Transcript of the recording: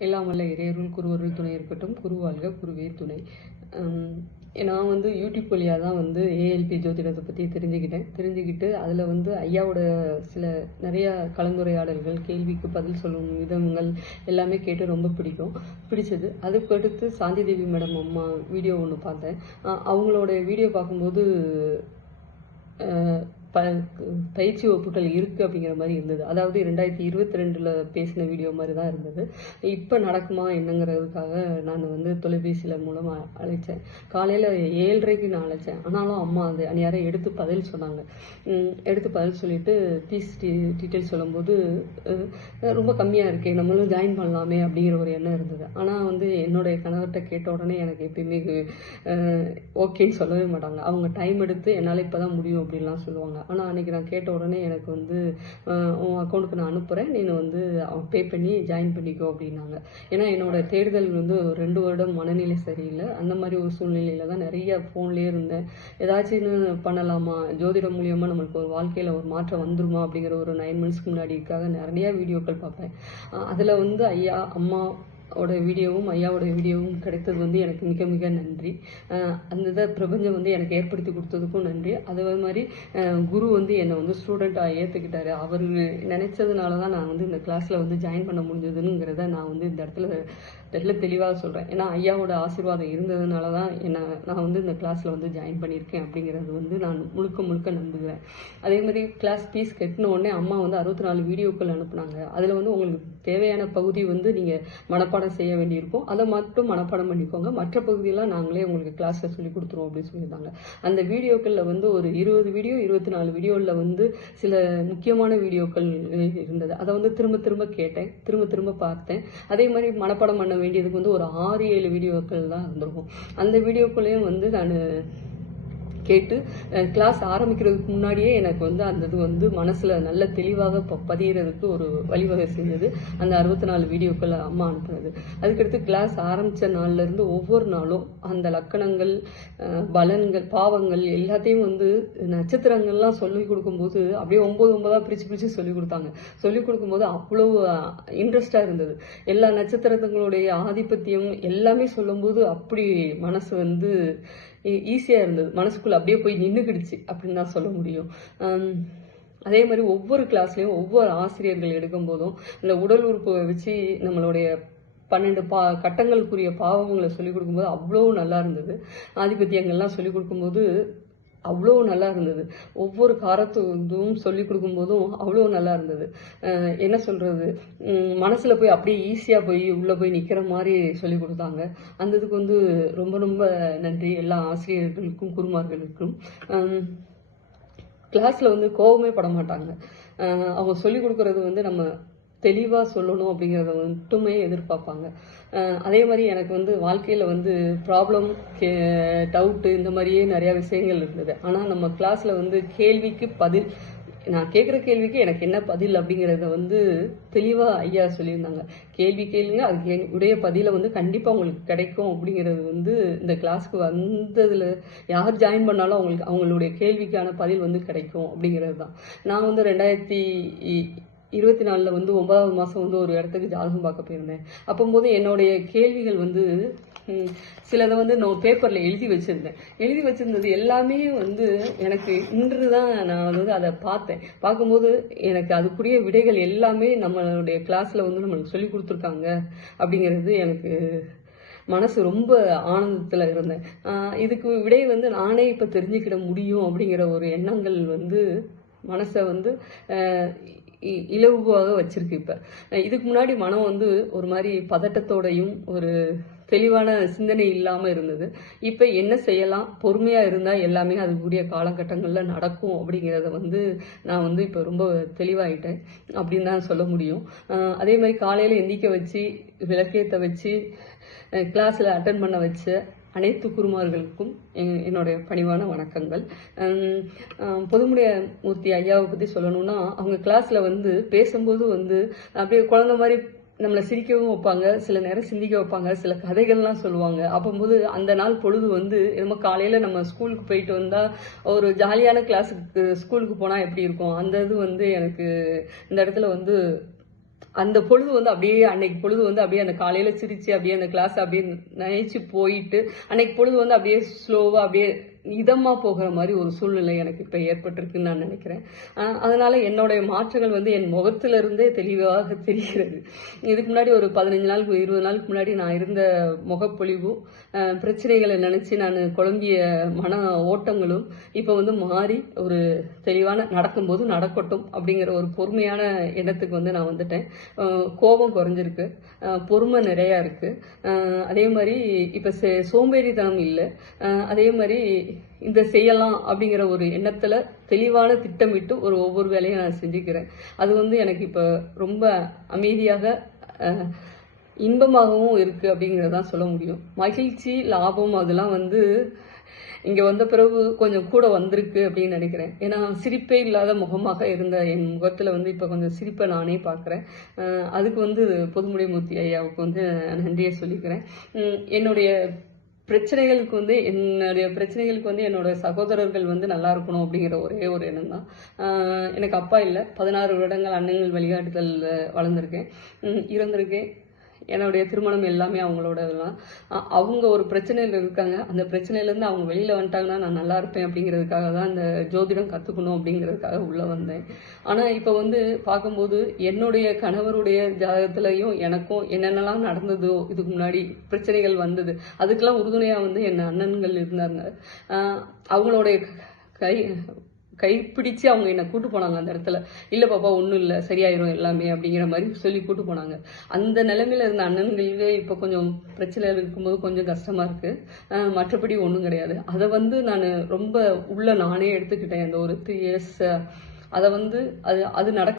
எல்லாம் வல்ல இறையருள் குருவருள் துணை இருக்கட்டும் குருவாழ்க குருவே துணை. நான் வந்து யூடியூப் வழியாக தான் வந்து ஏஎல்பி ஜோதிடத்தை பற்றி தெரிஞ்சுக்கிட்டேன். தெரிஞ்சுக்கிட்டு அதில் வந்து ஐயாவோட சில நிறையா கலந்துரையாடல்கள் கேள்விக்கு பதில் சொல்லும் விதங்கள் எல்லாமே கேட்டு ரொம்ப பிடிக்கும் பிடிச்சது. அதுக்கு அடுத்து சாந்தி தேவி மேடம் அம்மா வீடியோ ஒன்று பார்த்தேன். அவங்களோட வீடியோ பார்க்கும்போது ப பயிற்சி வகுப்புகள் இருக்குது அப்படிங்கிற மாதிரி இருந்தது. அதாவது ரெண்டாயிரத்தி இருபத்தி ரெண்டில் பேசின வீடியோ மாதிரி தான் இருந்தது. இப்போ நடக்குமா என்னங்கிறதுக்காக நான் வந்து தொலைபேசியில் மூலம் அழைச்சேன். காலையில் ஏழரைக்கு நான் அழைச்சேன். ஆனாலும் அம்மா அது அந்நேரம் எடுத்து பதில் சொன்னாங்க. எடுத்து பதில் சொல்லிட்டு ஃபீஸ் டீட்டெயில் சொல்லும்போது ரொம்ப கம்மியாக இருக்கே நம்மளும் ஜாயின் பண்ணலாமே அப்படிங்கிற ஒரு எண்ணம் இருந்தது. ஆனால் வந்து என்னுடைய கணவர்கிட்ட கேட்ட உடனே எனக்கு எப்பயுமே ஓகேன்னு சொல்லவே மாட்டாங்க. அவங்க டைம் எடுத்து என்னால் இப்போ தான் முடியும் அப்படின்லாம் சொல்லுவாங்க. ஆனால் அன்றைக்கி நான் கேட்ட உடனே எனக்கு வந்து உன் அக்கௌண்ட்டுக்கு நான் அனுப்புகிறேன் நீ வந்து அவன் பே பண்ணி ஜாயின் பண்ணிக்கோ அப்படின்னாங்க. ஏன்னா என்னோட தேடுதல் வந்து ஒரு ரெண்டு வருடம் மனநிலை சரியில்லை. அந்த மாதிரி ஒரு சூழ்நிலையில் தான் நிறைய ஃபோன்லேயே இருந்தேன். ஏதாச்சும் பண்ணலாமா? ஜோதிடம் மூலியமாக நம்மளுக்கு ஒரு வாழ்க்கையில் ஒரு மாற்றம் வந்துருமா? அப்படிங்கிற ஒரு நைன் மந்த்ஸ்க்கு முன்னாடிக்காக நிறைய வீடியோக்கள் பார்ப்பேன். அதில் வந்து ஐயா அம்மா ஓட வீடியோவும் ஐயாவோட வீடியோவும் கிடைத்தது வந்து எனக்கு மிக மிக நன்றி. அந்த இதை பிரபஞ்சம் வந்து எனக்கு ஏற்படுத்தி கொடுத்ததுக்கும் நன்றி. அதே மாதிரி குரு வந்து என்னை வந்து ஸ்டூடெண்ட்டாக ஏற்றுக்கிட்டாரு அவர் நினைச்சதுனால தான் நான் வந்து இந்த கிளாஸில் வந்து ஜாயின் பண்ண முடிஞ்சதுங்கிறத நான் வந்து இந்த இடத்துல தெல்ல தெளிவாக சொல்கிறேன் ஏன்னா ஐயாவோட ஆசீர்வாதம் இருந்ததுனால தான் என்ன நான் வந்து இந்த கிளாஸில் வந்து ஜாயின் பண்ணியிருக்கேன் அப்படிங்கிறது வந்து நான் முழுக்க முழுக்க நம்புகிறேன். அதே மாதிரி கிளாஸ் ஃபீஸ் கட்டின உடனே அம்மா வந்து அறுபத்தி நாலு வீடியோக்கள் அனுப்புனாங்க. அதில் வந்து உங்களுக்கு தேவையான பகுதி வந்து நீங்கள் மனப்பாடம் செய்ய வேண்டியிருக்கும். அதை மட்டும் மனப்பாடம் பண்ணிக்கோங்க. மற்ற பகுதியெல்லாம் நாங்களே உங்களுக்கு கிளாஸில் சொல்லி கொடுத்துருவோம் அப்படின்னு சொல்லியிருந்தாங்க. அந்த வீடியோக்களில் வந்து ஒரு இருபது வீடியோ இருபத்தி நாலு வீடியோவில் வந்து சில முக்கியமான வீடியோக்கள் இருந்தது. அதை வந்து திரும்ப திரும்ப கேட்டேன். திரும்ப திரும்ப பார்த்தேன். அதே மாதிரி மனப்பாடம் பண்ண வேண்டியதுக்கு வந்து ஒரு ஆறு ஏழு வீடியோக்கள் தான் இருந்திருக்கும். அந்த வீடியோக்களையும் வந்து நான் கேட்டு கிளாஸ் ஆரம்பிக்கிறதுக்கு முன்னாடியே எனக்கு வந்து அந்த இது வந்து மனசில் நல்ல தெளிவாக ப பதியறதுக்கு ஒரு வழிவகை செஞ்சது. அந்த அறுபத்தி நாலு வீடியோக்களை அம்மா அனுப்புனது. அதுக்கடுத்து கிளாஸ் ஆரம்பித்த நாள்லேருந்து ஒவ்வொரு நாளும் அந்த லக்கணங்கள் பலன்கள் பாவங்கள் எல்லாத்தையும் வந்து நட்சத்திரங்கள்லாம் சொல்லி கொடுக்கும்போது அப்படியே ஒம்பது ஒம்பதாக பிரித்து பிரித்து சொல்லி கொடுத்தாங்க. சொல்லி கொடுக்கும்போது அவ்வளோ இன்ட்ரெஸ்டாக இருந்தது. எல்லா நட்சத்திரங்களுடைய ஆதிபத்தியம் எல்லாமே சொல்லும்போது அப்படி மனசு வந்து ஈஸியாக இருந்தது. மனசுக்குள்ளே அப்படியே போய் நின்றுக்கிடுச்சு அப்படின்னு தான் சொல்ல முடியும். அதே மாதிரி ஒவ்வொரு கிளாஸ்லேயும் ஒவ்வொரு ஆசிரியர்கள் எடுக்கும்போதும் இந்த உடல் உறுப்பை வச்சு நம்மளுடைய பன்னெண்டு பா கட்டங்களுக்குரிய பாவங்களை சொல்லிக் கொடுக்கும்போது அவ்வளோ நல்லா இருந்தது. ஆதிபத்தியங்கள்லாம் சொல்லிக் கொடுக்கும்போது அவ்வளோ நல்லா இருந்தது. ஒவ்வொரு காரத்தும் சொல்லி கொடுக்கும்போதும் அவ்வளோ நல்லா இருந்தது. என்ன சொல்கிறது மனசில் போய் அப்படியே ஈஸியாக போய் உள்ளே போய் நிற்கிற மாதிரி சொல்லி கொடுத்தாங்க. அந்த இதுக்கு வந்து ரொம்ப ரொம்ப நன்றி எல்லா ஆசிரியர்களுக்கும் குருமார்களுக்கும். கிளாஸில் வந்து கோவமே பட மாட்டாங்க. அவங்க சொல்லி கொடுக்கறது வந்து நம்ம தெளிவாக சொல்லணும் அப்படிங்கிறத மட்டுமே எதிர்பார்ப்பாங்க. அதே மாதிரி எனக்கு வந்து வாழ்க்கையில் வந்து ப்ராப்ளம் கே டவுட்டு இந்த மாதிரியே நிறையா விஷயங்கள் இருந்தது. ஆனால் நம்ம கிளாஸில் வந்து கேள்விக்கு பதில் நான் கேட்குற கேள்விக்கு எனக்கு என்ன பதில் அப்படிங்கிறத வந்து தெளிவாக ஐயா சொல்லியிருந்தாங்க. கேள்வி கேளுங்க அதுக்கு என் உடைய பதிலை வந்து கண்டிப்பாக உங்களுக்கு கிடைக்கும் அப்படிங்கிறது வந்து இந்த கிளாஸ்க்கு வந்ததில் யார் ஜாயின் பண்ணாலும் அவங்களுக்கு அவங்களுடைய கேள்விக்கான பதில் வந்து கிடைக்கும் அப்படிங்கிறது தான். நான் வந்து ரெண்டாயிரத்தி இருபத்தி நாலில் வந்து ஒன்பதாவது மாதம் வந்து ஒரு இடத்துக்கு ஜாதகம் பார்க்க போயிருந்தேன். அப்போம்போது என்னுடைய கேள்விகள் வந்து சிலதை வந்து நான் பேப்பரில் எழுதி வச்சுருந்தேன். எழுதி வச்சுருந்தது எல்லாமே வந்து எனக்கு இன்று தான் நான் வந்து அதை பார்த்தேன். பார்க்கும்போது எனக்கு அதுக்குரிய விடைகள் எல்லாமே நம்மளுடைய கிளாஸில் வந்து நம்மளுக்கு சொல்லி கொடுத்துருக்காங்க அப்படிங்கிறது எனக்கு மனசு ரொம்ப ஆனந்தத்தில் இருந்தேன். இதுக்கு விடை வந்து நானே இப்போ தெரிஞ்சுக்கிட முடியும் அப்படிங்கிற ஒரு எண்ணங்கள் வந்து மனசை வந்து இலகுவாக வச்சிருக்கு இப்போ. இதுக்கு முன்னாடி மனம் வந்து ஒரு மாதிரி பதட்டத்தோடையும் ஒரு தெளிவான சிந்தனை இல்லாமல் இருந்தது. இப்போ என்ன செய்யலாம்? பொறுமையாக இருந்தால் எல்லாமே அதுக்குரிய காலகட்டங்களில் நடக்கும் அப்படிங்கிறத வந்து நான் வந்து இப்போ ரொம்ப தெளிவாயிட்டேன். அப்படின்னு தான் சொல்ல முடியும். அதே மாதிரி காலையில் எந்திக்க வச்சு விளக்கேற்ற வச்சு கிளாஸில் அட்டன் பண்ண வச்ச அனைத்து குருமார்களுக்கும் என்னுடைய பணிவான வணக்கங்கள். பொதுமுடைய மூர்த்தி ஐயாவை பற்றி சொல்லணும்னா அவங்க கிளாஸில் வந்து பேசும்போது வந்து அப்படியே குழந்தை மாதிரி நம்மளை சிரிக்கவும் வைப்பாங்க சில நேரம் சிந்திக்க வைப்பாங்க சில கதைகள்லாம் சொல்லுவாங்க. அப்போது அந்த நாள் பொழுது வந்து நம்ம காலையில் நம்ம ஸ்கூலுக்கு போயிட்டு வந்தால் ஒரு ஜாலியான கிளாஸுக்கு ஸ்கூலுக்கு போனால் எப்படி இருக்கும்? அந்த இது வந்து எனக்கு இந்த இடத்துல வந்து அந்த பொழுது வந்து அப்படியே அன்னைக்கு பொழுது வந்து அப்படியே அந்த காலையில சிரிச்சு அப்படியே அந்த கிளாஸ் அப்படியே நினைச்சு போயிட்டு அன்னைக்கு பொழுது வந்து அப்படியே ஸ்லோவா அப்படியே இதமாக போகிற மாதிரி ஒரு சூழ்நிலை எனக்கு இப்போ ஏற்பட்டிருக்குன்னு நான் நினைக்கிறேன். அதனால் என்னுடைய மாற்றங்கள் வந்து என் முகத்திலிருந்தே தெளிவாக தெரிகிறது. இதுக்கு முன்னாடி ஒரு பதினஞ்சு நாளுக்கு இருபது நாளுக்கு முன்னாடி நான் இருந்த முகப்பொழிவும் பிரச்சனைகளை நினச்சி நான் குழம்பிய மன ஓட்டங்களும் இப்போ வந்து மாறி ஒரு தெளிவான நடக்கும்போது நடக்கட்டும் அப்படிங்கிற ஒரு பொறுமையான எண்ணத்துக்கு வந்து நான் வந்துட்டேன். கோபம் குறைஞ்சிருக்கு. பொறுமை நிறையா இருக்குது அதே மாதிரி இப்போ சோம்பேறித்தனம் இல்லை. அதே மாதிரி இந்த செய்யலாம் அப்படிங்கிற ஒரு எண்ணத்தில் தெளிவான திட்டமிட்டு ஒரு ஒவ்வொரு வேலையும் நான் செஞ்சுக்கிறேன். அது வந்து எனக்கு இப்போ ரொம்ப அமைதியாக இன்பமாகவும் இருக்குது அப்படிங்கிறதான் சொல்ல முடியும். மகிழ்ச்சி லாபம் அதெல்லாம் வந்து இங்கே வந்த பிறகு கொஞ்சம் கூட வந்திருக்கு அப்படின்னு நினைக்கிறேன். ஏன்னா சிரிப்பே இல்லாத முகமாக இருந்த என் முகத்தில் வந்து இப்போ கொஞ்சம் சிரிப்பை நானே பார்க்குறேன். அதுக்கு வந்து பொதுமுடிமூர்த்தி ஐயாவுக்கு வந்து நன்றியை சொல்லிக்கிறேன். என்னுடைய பிரச்சனைகளுக்கு வந்து என்னுடைய பிரச்சனைகளுக்கு வந்து என்னோட சகோதரர்கள் வந்து நல்லா இருக்கணும் அப்படிங்கிற ஒரே ஒரு எண்ணம் தான். எனக்கு அப்பா இல்லை. பதினாறு வருடங்கள் அண்ணங்கள் வழிகாட்டுதல் வளர்ந்துருக்கேன். இருந்திருக்கேன் என்னுடைய திருமணம் எல்லாமே அவங்களோட இதெல்லாம் அவங்க ஒரு பிரச்சனையில் இருக்காங்க. அந்த பிரச்சனையிலேருந்து அவங்க வெளியில் வந்துட்டாங்கன்னா நான் நல்லா இருப்பேன் அப்படிங்கிறதுக்காக தான் அந்த ஜோதிடம் கற்றுக்கணும் அப்படிங்கிறதுக்காக உள்ளே வந்தேன். ஆனால் இப்போ வந்து பார்க்கும்போது என்னுடைய கணவருடைய ஜாதகத்திலையும் எனக்கும் என்னென்னலாம் நடந்ததோ இதுக்கு முன்னாடி பிரச்சனைகள் வந்தது அதுக்கெல்லாம் உறுதுணையாக வந்து என் அண்ணன்கள் இருந்தாங்க. அவங்களுடைய கை கைப்பிடிச்சு அவங்க என்னை கூட்டு போனாங்க அந்த இடத்துல. இல்லை பாப்பா ஒன்றும் இல்லை. சரியாயிரும் எல்லாமே அப்படிங்கிற மாதிரி சொல்லி கூட்டு போனாங்க. அந்த நிலைமையில இருந்த அண்ணன்களுக்கு இப்போ கொஞ்சம் பிரச்சனை இருக்கும்போது கொஞ்சம் கஷ்டமா இருக்கு. மற்றபடி ஒன்றும் கிடையாது. அதை வந்து நான் ரொம்ப உள்ள நானே எடுத்துக்கிட்டேன். அந்த ஒரு த்ரீ இயர்ஸ் அதை வந்து அது அது நடக்க